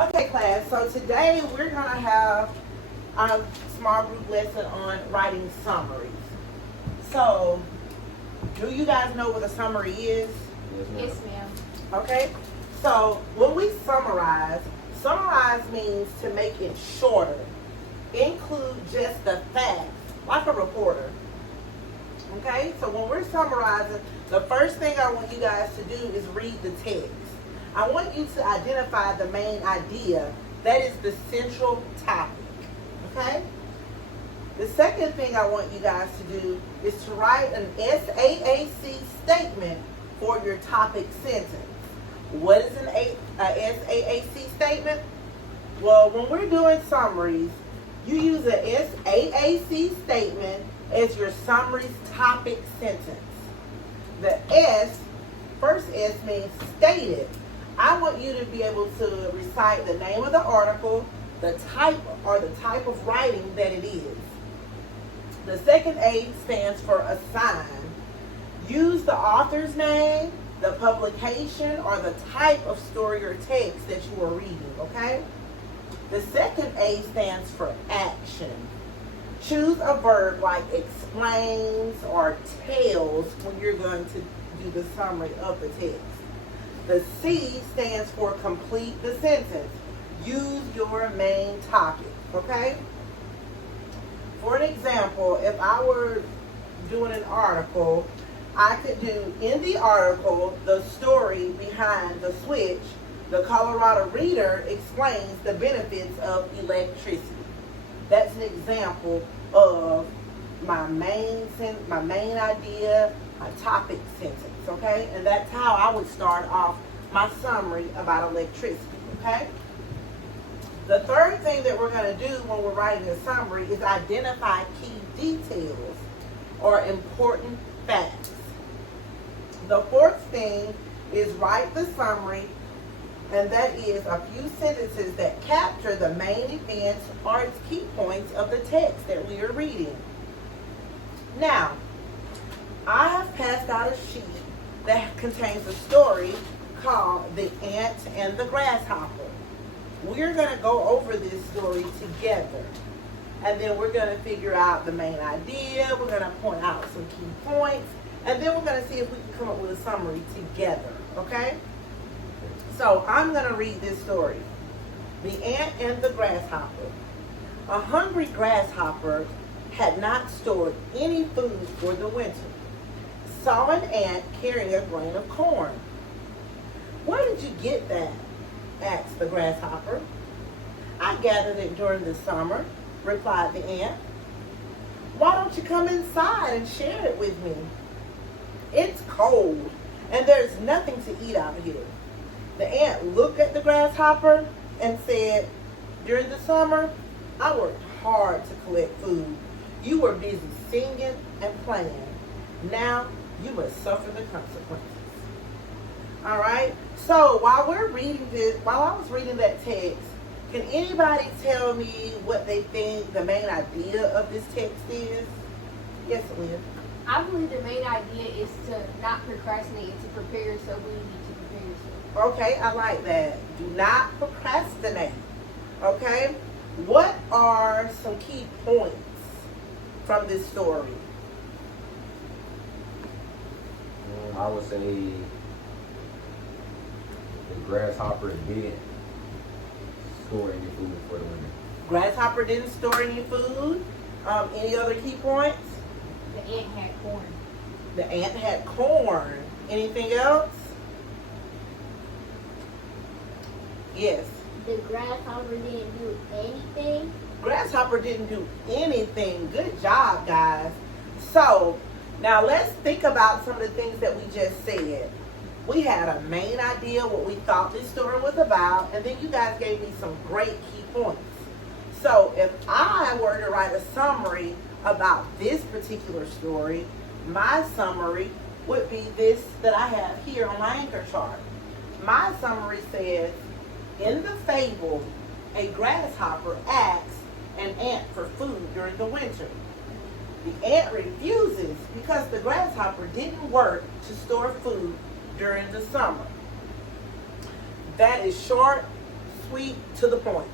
Okay, class, so today we're going to have our small group lesson on writing summaries. So, do you guys know what a summary is? Yes, ma'am. Okay, so when we summarize means to make it shorter, include just the facts, like a reporter. Okay, so when we're summarizing, the first thing I want you guys to do is read the text. I want you to identify the main idea, that is the central topic. Okay? The second thing I want you guys to do is to write an SAAC statement for your topic sentence. What is an SAAC statement? Well, when we're doing summaries, you use a SAAC statement as your summary's topic sentence. The first S means stated. I want you to be able to recite the name of the article, the type of writing that it is. The second A stands for assign. Use the author's name, the publication, or the type of story or text that you are reading, okay? The second A stands for action. Choose a verb like explains or tells when you're going to do the summary of the text. The C stands for complete the sentence. Use your main topic, okay? For an example, if I were doing an article, I could do in the article the story behind the switch. The Colorado Reader explains the benefits of electricity. That's an example of my main idea, my topic sentence, okay? And that's how I would start off my summary about electricity, okay? The third thing that we're going to do when we're writing a summary is identify key details or important facts. The fourth thing is write the summary, and that is a few sentences that capture the main events or its key points of the text that we are reading. Now, I have passed out a sheet that contains a story called The Ant and the Grasshopper. We're going to go over this story together. And then we're going to figure out the main idea. We're going to point out some key points. And then we're going to see if we can come up with a summary together. Okay? So I'm going to read this story. The Ant and the Grasshopper. A hungry grasshopper had not stored any food for the winter. Saw an ant carrying a grain of corn. "Where did you get that?" asked the grasshopper. "I gathered it during the summer," replied the ant. "Why don't you come inside and share it with me? It's cold, and there's nothing to eat out here." The ant looked at the grasshopper and said, "During the summer, I worked hard to collect food. You were busy singing and playing. Now you must suffer the consequences." All right. So while I was reading that text, can anybody tell me what they think the main idea of this text is? Yes, Lynn. I believe the main idea is to not procrastinate and to prepare yourself when you need to prepare yourself. Okay, I like that. Do not procrastinate. Okay. What are some key points from this story? I would say the grasshopper didn't store any food for the winter. Grasshopper didn't store any food. Any other key points? The ant had corn. The ant had corn. Anything else? Yes. The grasshopper didn't do anything. Grasshopper didn't do anything. Good job, guys. So, now let's think about some of the things that we just said. We had a main idea, what we thought this story was about, and then you guys gave me some great key points. So, if I were to write a summary about this particular story, my summary would be this that I have here on my anchor chart. My summary says, in the fable, a grasshopper asks an ant for food during the winter. The ant refuses because the grasshopper didn't work to store food during the summer. that is short, sweet, to the point.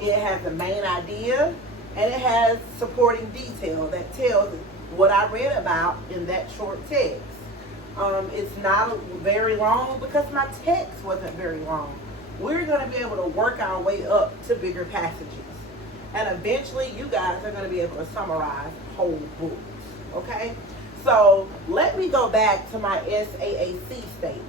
It has the main idea and it has supporting detail that tells what I read about in that short text. It's not very long because my text wasn't very long. We're going to be able to work our way up to bigger passages. And eventually you guys are going to be able to summarize whole books. Okay? So let me go back to my SAAC statement.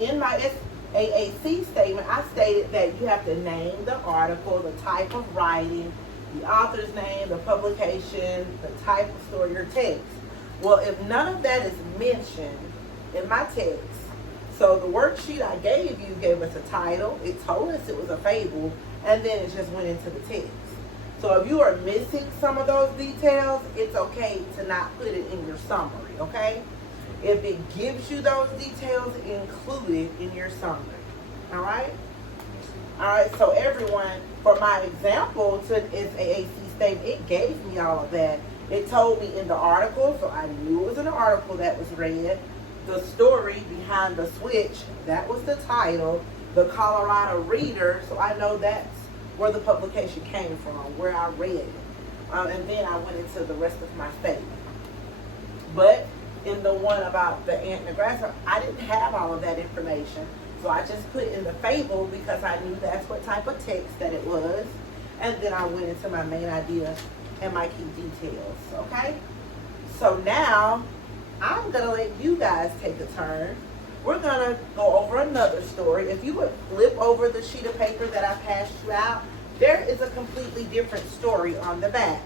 In my SAAC statement, I stated that you have to name the article, the type of writing, the author's name, the publication, the type of story or text. Well, if none of that is mentioned in my text, so the worksheet I gave you gave us a title, it told us it was a fable, and then it just went into the text. So if you are missing some of those details, it's okay to not put it in your summary, okay? If it gives you those details, include it in your summary, all right? All right, so everyone, for my example to SAAC statement, it gave me all of that. It told me in the article, so I knew it was an article that was read. The story behind the switch, that was the title. The Colorado Reader, so I know that's where the publication came from, where I read it. And then I went into the rest of my statement. But in the one about the ant and the grasshopper, I didn't have all of that information. So I just put in the fable because I knew that's what type of text that it was. And then I went into my main idea and my key details, okay? So now, I'm gonna let you guys take a turn. We're gonna go over another story. If you would flip over the sheet of paper that I passed you out, there is a completely different story on the back.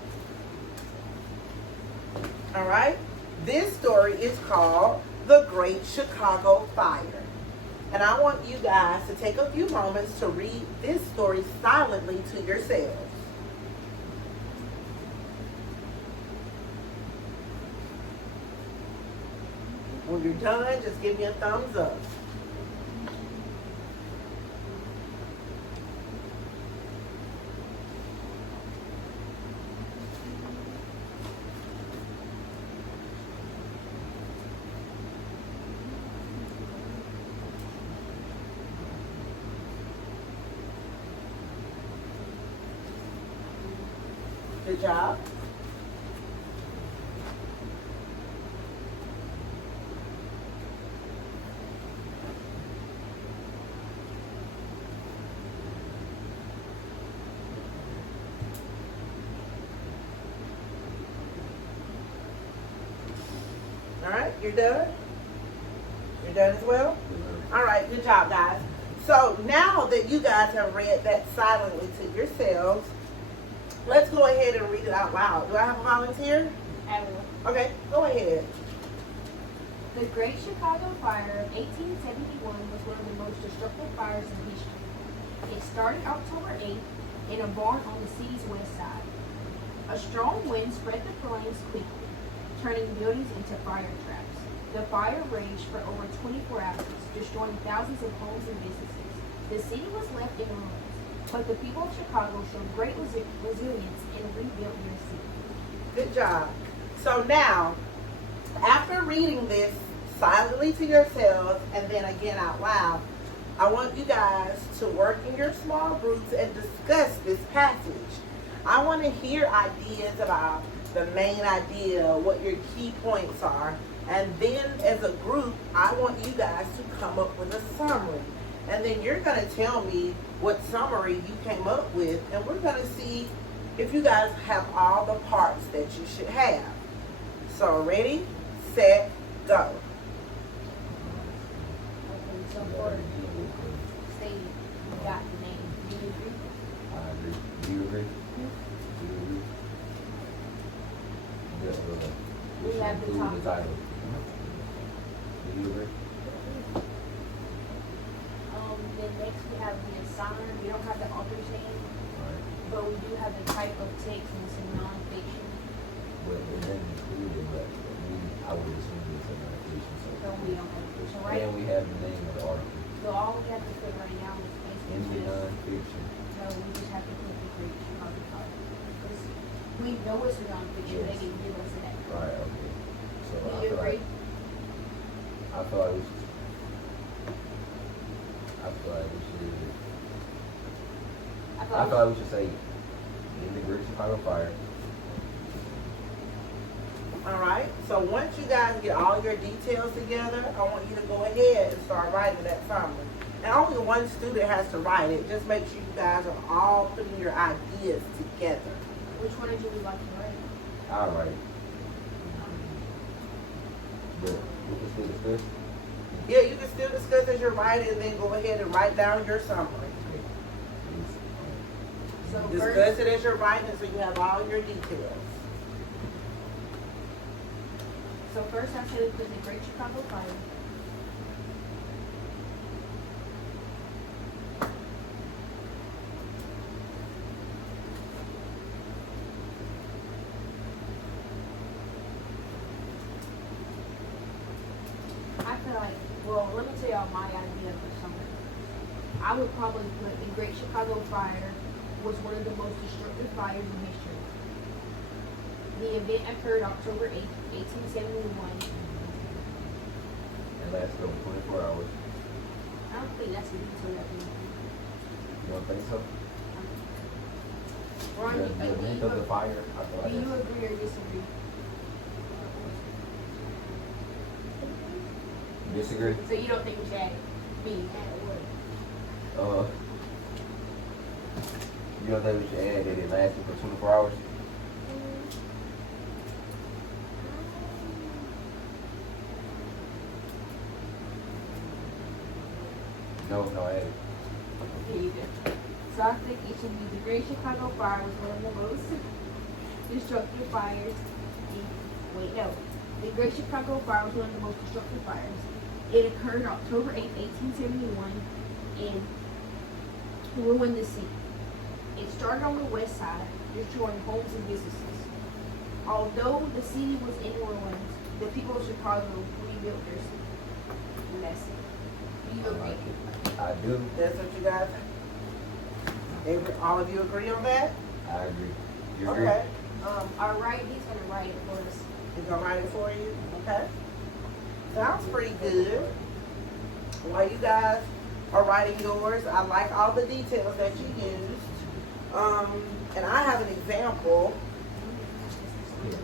All right? This story is called The Great Chicago Fire. And I want you guys to take a few moments to read this story silently to yourselves. When you're done, just give me a thumbs up. Good job. All right, you're done? You're done as well? All right, good job, guys. So now that you guys have read that silently to yourselves, let's go ahead and read it out loud. Do I have a volunteer? I will. Okay, go ahead. The Great Chicago Fire of 1871 was one of the most destructive fires in history. It started October 8th in a barn on the city's west side. A strong wind spread the flames quickly, turning buildings into fire traps. The fire raged for over 24 hours, destroying thousands of homes and businesses. The city was left in ruins, but the people of Chicago showed great resilience and rebuilt their city. Good job. So now, after reading this silently to yourselves and then again out loud, I want you guys to work in your small groups and discuss this passage. I want to hear ideas about the main idea, what your key points are, and then as a group, I want you guys to come up with a summary. And then you're going to tell me what summary you came up with, and we're going to see if you guys have all the parts that you should have. So ready, set, go. Okay, so for say you got the name, do you agree? I agree. Do you agree? Do you agree? We should have the include top. title. Do you agree? Then next we have the assigner. We don't have the author's name, Right. but we do have the type of text and it's a non-fiction. But it doesn't include it, but I would assume it's a nonfiction. So we don't have fiction, right? And we have the name of the article. So all we have to put right now is In the basically just, nonfiction. so we just have to put the Great Chicago Fire. Because we know it's a non-fiction, they Yes. didn't give us that. Right, okay. So Do I you feel agree? like, I feel like we should, I feel like we should. I I thought feel like we should say in the Great Chicago Fire. All right. So once you guys get all your details together, I want you to go ahead and start writing that summary. And only one student has to write it. Just make sure you guys are all putting your ideas together. which one did you would like to write? I'll write. But we can still discuss. Yeah, you can still discuss as you're writing, and then go ahead and write down your summary. So Discuss first, it as you're writing, so you have all your details. I said we put the Great Chicago Fire. I feel like, well, let me tell y'all my idea for something. I would probably put the Great Chicago Fire was one of the most destructive fires in history. The event occurred October 8th, 1871. And lasted over 24 hours. I don't think that's the detail that we You don't think so? Ron, The length of the fire, I feel like do you that's- agree or disagree? Disagree? So you don't think we should add B? You don't think we should add that it lasted for 24 hours? No, add it. Yeah, you do. So I think it should be the Great Chicago Fire was one of the most destructive fires. Wait, no. The Great Chicago Fire was one of the most destructive fires. It occurred October 8, 1871 and ruined the city. It started on the west side, destroying homes and businesses. Although the city was in ruins, the people of Chicago rebuilt their city. And that's it. Do you I agree? like it. I do. That's what you guys. All of you agree on that? I agree. You agree? Okay. Alright, he's gonna write it for us. He's gonna write it for you. Okay. Sounds pretty good. While you guys are writing yours, I like all the details that you used. And I have an example,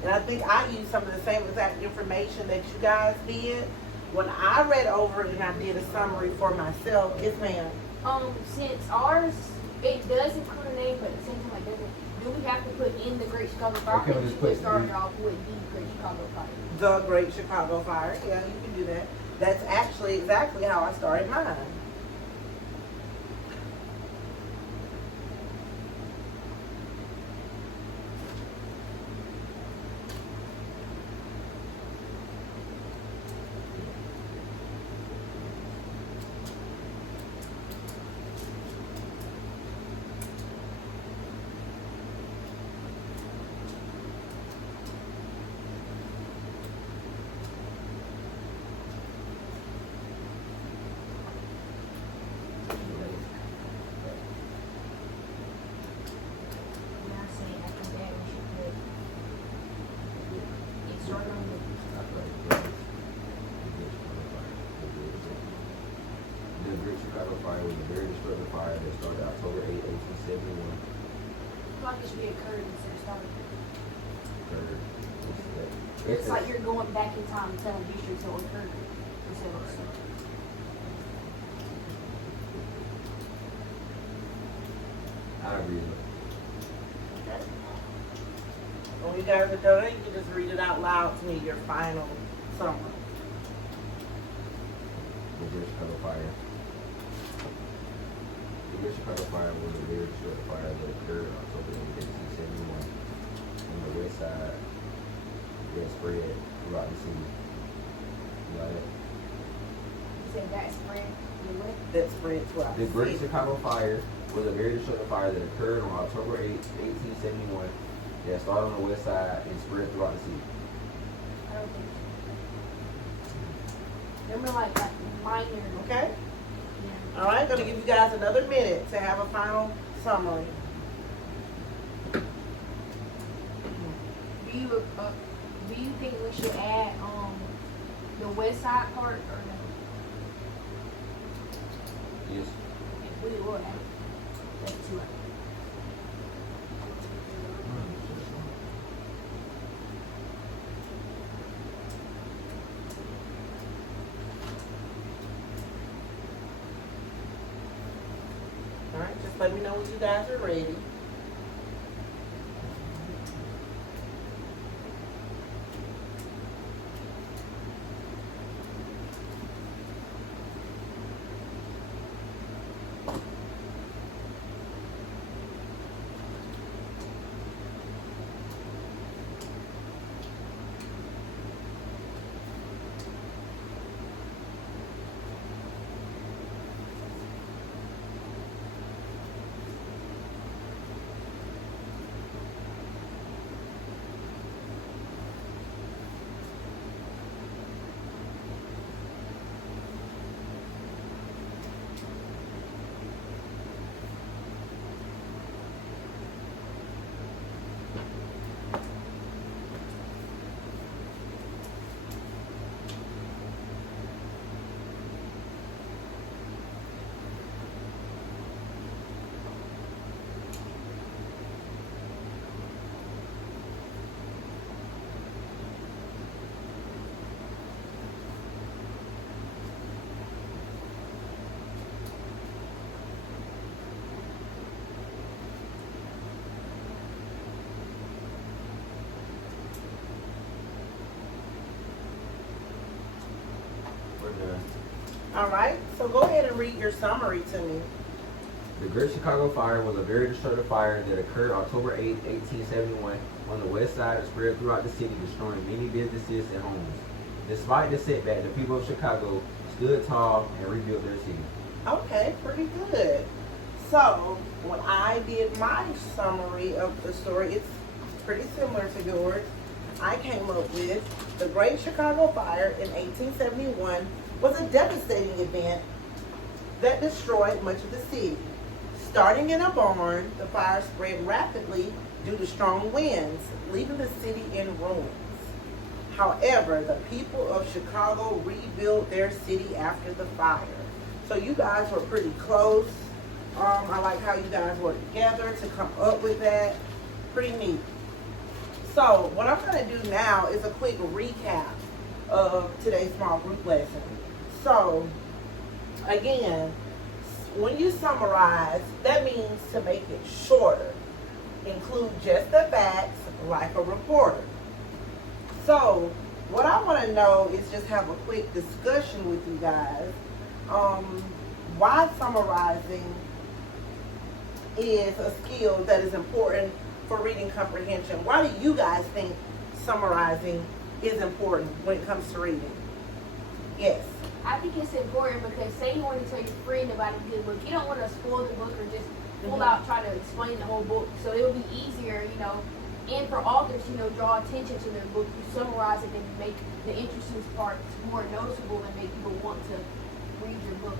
and I think I used some of the same exact information that you guys did. When I read over it and I did a summary for myself, yes ma'am. Since ours, it does include a name, but at the same time it doesn't, do we have to put in the Great Chicago Fire? Okay, Or we'll should just we put start the- off with the Great Chicago Fire? The Great Chicago Fire. Yeah, you can do that. That's actually exactly how I started mine. And I say after that we should put, it started on the, I feel like it's the Great Chicago Fire was a very destructive fire that started October 8, 1871. I feel like it should be occurred instead of started. It's It's like you're going back in time and telling history till it occurred. Instead of started. I agree. When you guys are done, you can just read it out loud to me, your final summary. The Great Chicago Fire. The Great Chicago Fire was a very destructive fire that occurred on October 8, 1871 on the west side that spread throughout the city. You got it? You said that spread, you what? That spread throughout The Great city. Chicago Fire was a very destructive fire that occurred on October 8, 1871 that started on the west side and spread throughout the city. I don't think so. Remember like minor. Okay? Yeah. All right, gonna give you guys another minute to have a final summary. Do you think we should add the west side part or no? Yes. We will have it. That's 2 hours. All right, just let me know when you guys are ready. We're done. All right, so go ahead and read your summary to me. The Great Chicago Fire was a very destructive fire that occurred October 8, 1871 on the west side and spread throughout the city, destroying many businesses and homes. Despite the setback, the people of Chicago stood tall and rebuilt their city. Okay, pretty good. So, when I did my summary of the story, it's pretty similar to yours. I came up with the Great Chicago Fire in 1871 was a devastating event that destroyed much of the city. Starting in a barn, the fire spread rapidly due to strong winds, leaving the city in ruins. However, the people of Chicago rebuilt their city after the fire. So you guys were pretty close. I like how you guys worked together to come up with that. Pretty neat. So what I'm going to do now is a quick recap of today's small group lesson. So again, when you summarize, that means to make it shorter. Include just the facts like a reporter. So what I want to know is just have a quick discussion with you guys. Why summarizing is a skill that is important for reading comprehension. Why do you guys think summarizing is important when it comes to reading? Yes. I think it's important because say you want to tell your friend about a good book, you don't want to spoil the book or just pull out, try to explain the whole book. So it will be easier, and for authors, draw attention to their book. You summarize it and make the interesting parts more noticeable and make people want to read your book.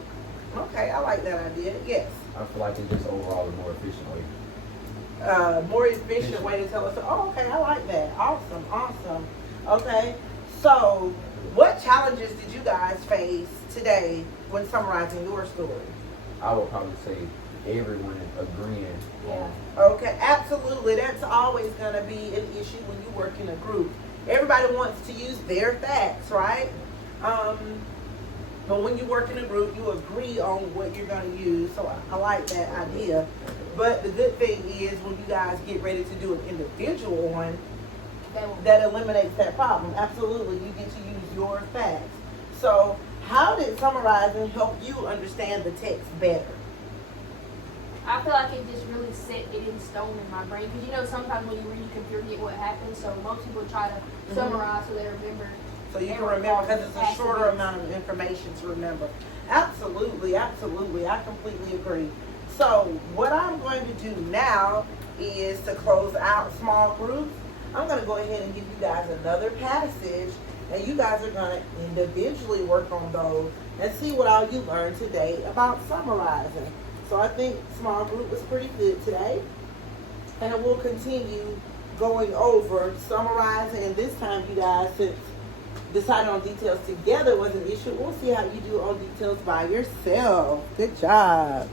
Okay, I like that idea. Yes. I feel like it's just overall a more efficient way. More efficient way to tell us. Oh, okay, I like that. Awesome. Okay, so what challenges did you guys face today when summarizing your story? I would probably say everyone agreeing on. Okay, absolutely. That's always going to be an issue when you work in a group. Everybody wants to use their facts, right? But when you work in a group, you agree on what you're going to use. So I like that idea. But the good thing is when you guys get ready to do an individual one, that eliminates that problem. Absolutely. You get to use your facts. So how did summarizing help you understand the text better? I feel like it just really set it in stone in my brain. Because sometimes when you read, you can forget what happened. So most people try to summarize so they remember. So you can remember because it's a shorter amount of information to remember. Absolutely. I completely agree. So what I'm going to do now is to close out small groups. I'm going to go ahead and give you guys another passage, and you guys are going to individually work on those and see what all you learned today about summarizing. So I think small group was pretty good today, and we'll continue going over summarizing. And this time, you guys, since deciding on details together was an issue. We'll see how you do on details by yourself. Good job.